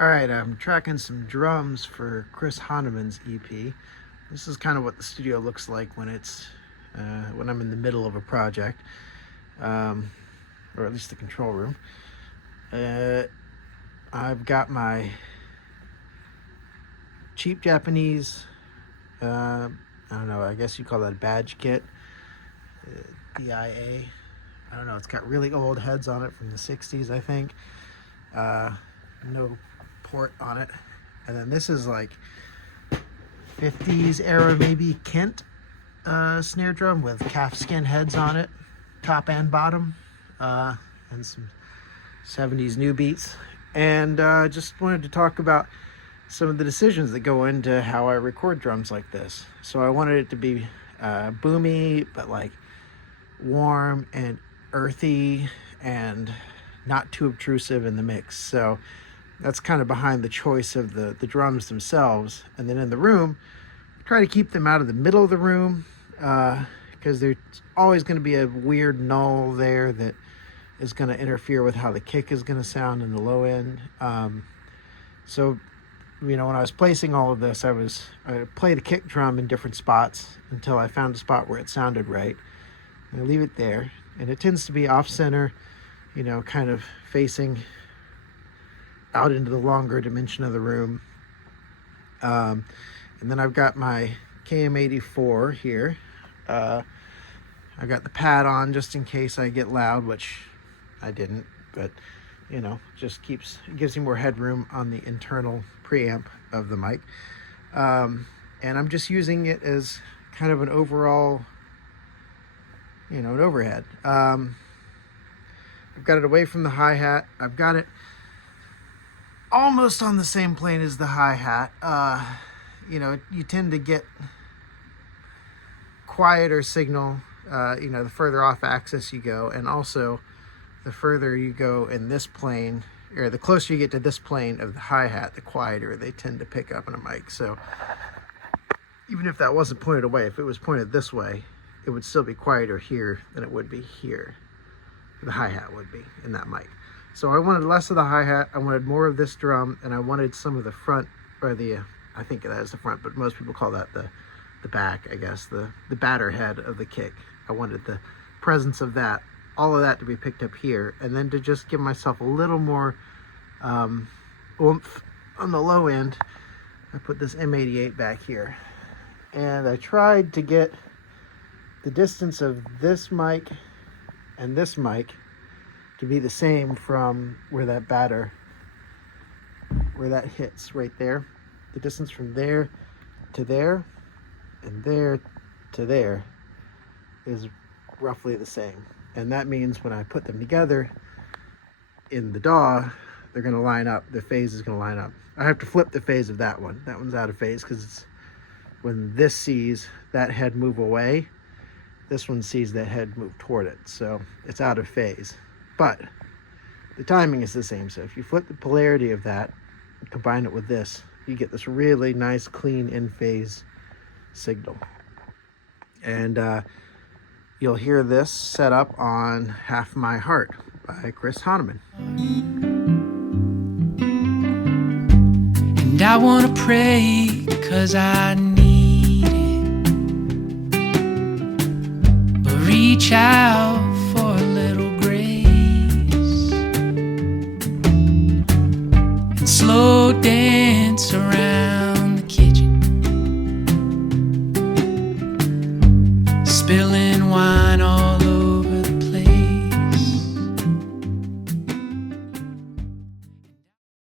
All right, I'm tracking some drums for Chris Honneman's EP. This is kind of what the studio looks like when when I'm in the middle of a project, or at least the control room. I've got my cheap Japanese, I don't know, I guess you call that a badge kit, DIA. I don't know, it's got really old heads on it from the 60s, I think. No port on it. And then this is like 50s era, maybe Kent snare drum with calfskin heads on it, top and bottom, and some 70s new beats. And just wanted to talk about some of the decisions that go into how I record drums like this. So I wanted it to be boomy, but like warm and earthy and not too obtrusive in the mix. So that's kind of behind the choice of the drums themselves. And then in the room, try to keep them out of the middle of the room, because there's always going to be a weird null there that is going to interfere with how the kick is going to sound in the low end. So, when I was placing all of this, I played a kick drum in different spots until I found a spot where it sounded right. And I leave it there. And it tends to be off center, kind of facing out into the longer dimension of the room. And then I've got my KM84 here. I got the pad on just in case I get loud, which I didn't, but just gives me more headroom on the internal preamp of the mic. And I'm just using it as kind of an overall, an overhead. I've got it away from the hi-hat. I've got it almost on the same plane as the hi-hat. You tend to get quieter signal, the further off axis you go, and also the further you go in this plane, or the closer you get to this plane of the hi-hat, the quieter they tend to pick up in a mic. So even if that wasn't pointed away, if it was pointed this way, it would still be quieter here than it would be here. The hi-hat would be in that mic. So I wanted less of the hi-hat, I wanted more of this drum, and I wanted some of the front, or I think that is the front, but most people call that the back, I guess, the batter head of the kick. I wanted the presence of that, all of that to be picked up here, and then to just give myself a little more oomph on the low end. I put this M88 back here, and I tried to get the distance of this mic and this mic to be the same from where that hits right there. The distance from there to there and there to there is roughly the same. And that means when I put them together in the DAW, they're going to line up. The phase is going to line up. I have to flip the phase of that one. That one's out of phase because it's when this sees that head move away, this one sees that head move toward it. So it's out of phase. But the timing is the same. So if you flip the polarity of that, combine it with this, you get this really nice, clean, in-phase signal. And you'll hear this set up on Half My Heart by Chris Honneman. And I want to pray 'cause I need it, but reach out for a little grace and slow dance around the kitchen, spilling wine all